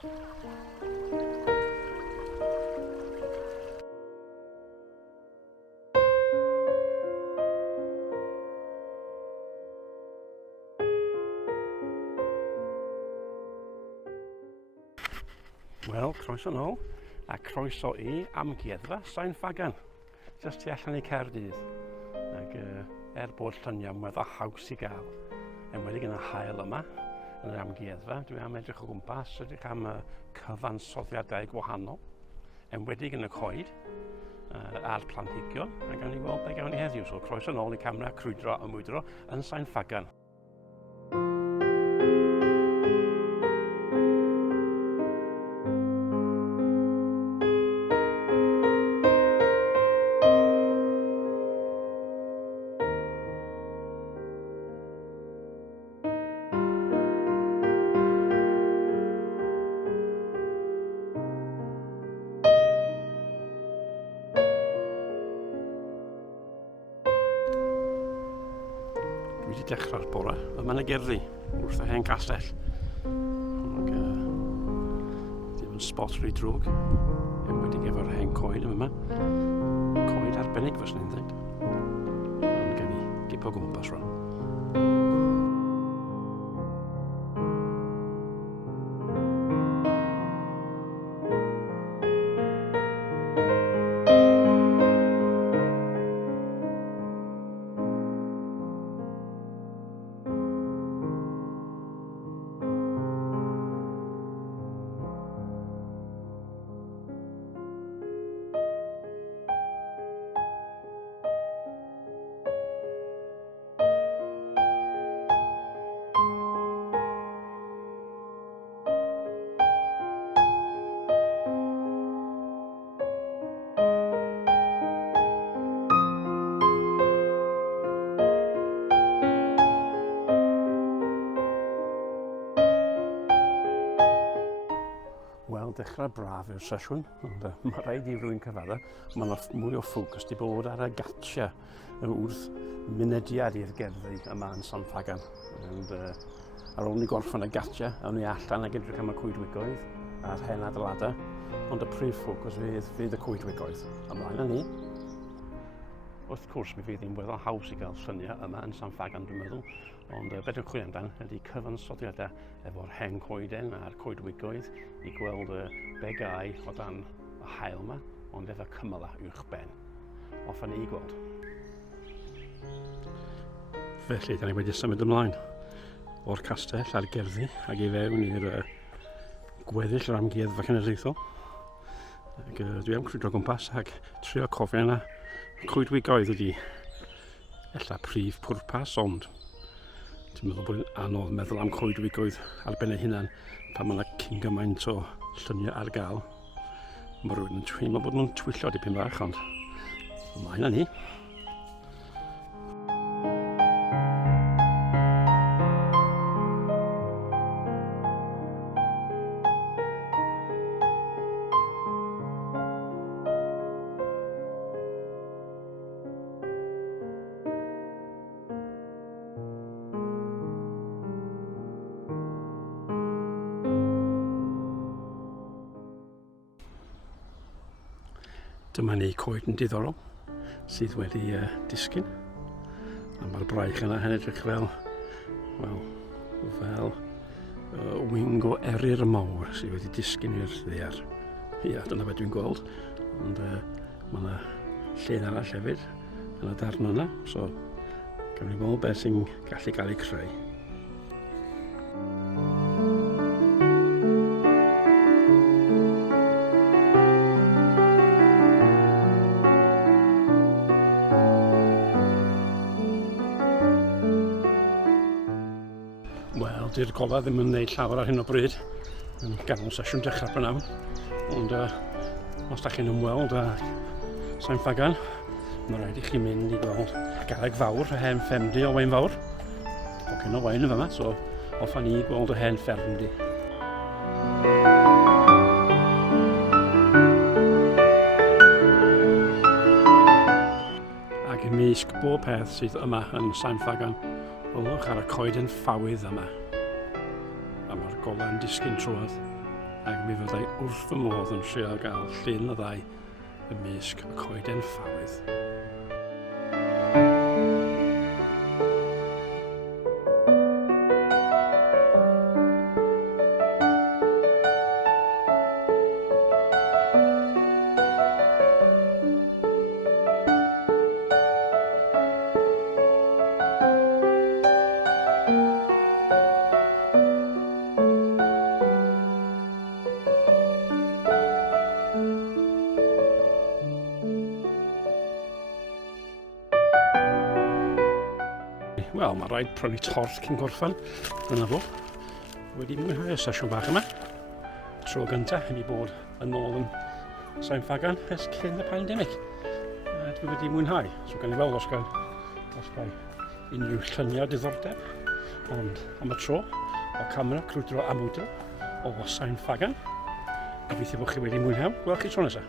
Wel, croeso nôl, a croeso i amgueddfa Sain Ffagan, jyst tu allan i Caerdydd. Ac bod lluniau weddol haws i gael, enwedig yn y haul yma, yn yr amgueddfa, dwi am edrych o gwmpas, edrych am cyfansoddiadau gwahanol, enwedig yn y Coed, a'r planhigion, a gawn ni weld be gawn ni heddiw. So croeso nôl i camera crwydro a mwydro yn Sain Ffagan. Dwi wedi dechrau'r bore, yma yn y gerddi wrth y hen castell. Dim yn spot rhy drwg, enwedig efo'r hen coed yma. Coed arbennig fyswn i'n dweud. Ond gen i dip o gwmpas rhan. Wel, dechrau braf yw'r sesiwn, ond mae rhaid i rywun cyfadda. Mae yna mwy o ffocws wedi bod ar y gatia wrth mynediad i'r gerddi yma yn Sain Ffagan. Ar ôl ni gorffen y gatia, awn ni allan ag edrych am y coedwigoedd a'r hen adeiladau, ond y prif ffocws fydd y coedwigoedd. Ymlaen â ni. Wrth gwrs, mi fydd hi'n weddol haws i gael lluniau yma yn Sain Ffagan, dwi'n meddwl, ond beth yw'n chwilio amdan ydy cyfansoddiadau efo'r hen coeden a'r coedwigoedd i gweld be gai o dan y haul yma, ond efo cymylau uwch ben. Offa ni i gweld. Felly, da ni wedi symud ymlaen o'r castell a'r gerddi ac i fewn i'r gweddill yr amgueddfa cenedlaethol. Dwi am crwydro gwmpas ac trio cofio yna coedwigoedd ydy ella prif pwrpas, ond dwi'n meddwl bod yn anodd meddwl am coedwigoedd ar ben eu hunan pan mae yna cyn gymaint o lluniau ar gael. Mae rhywun yn teimlo bod nhw'n twyllo dipyn bach, ond ymlaen â ni. Dyma ni coed yn diddorol sydd wedi disgyn. A mae'r braich yna yn edrych fel wing o eryr mawr sydd wedi disgyn i'r ddaear. Ia, dyna beth dwi'n gweld. Ond mae yna llun arall hefyd yn y darn yna. So, gawn ni weld beth sy'n gallu cael ei creu. Wel, di'r gola ddim yn gwneud llawer ar hyn o bryd, yn ganol sesiwn dechrau brynawn, ond os da chi'n ymweld â Sain Ffagan, mae rhaid i chi mynd i gweld garreg fawr, y hen ffermdy o Wain Fawr. Ocyn o wain yn fyma, so offa ni gweld y hen ffermdy. Ac ymysg bob peth sydd yma yn Sain Ffagan, olwch ar y coeden ffawydd yma. A mae'r golau yn disgyn trwodd. ac mi fyddai wrth fy modd yn trio gael llun y ddau ymysg y Coed enfawyd. Wel, mae rhaid prynu torch cyn gorffan. Dyna fo. Wedi mwynhau y sesiwn bach yma. Tro gyntaf i mi bod yn ôl yn Sain Ffagan ers cyn y pandemig. Dwi wedi mwynhau. So gan i weld os gael unrhyw lluniau diddordeb. Ond am y tro, o camera crwydro amwydro o Sain Ffagan. Gobeithio bod chi wedi mwynhau. Gweld chi tro nesaf.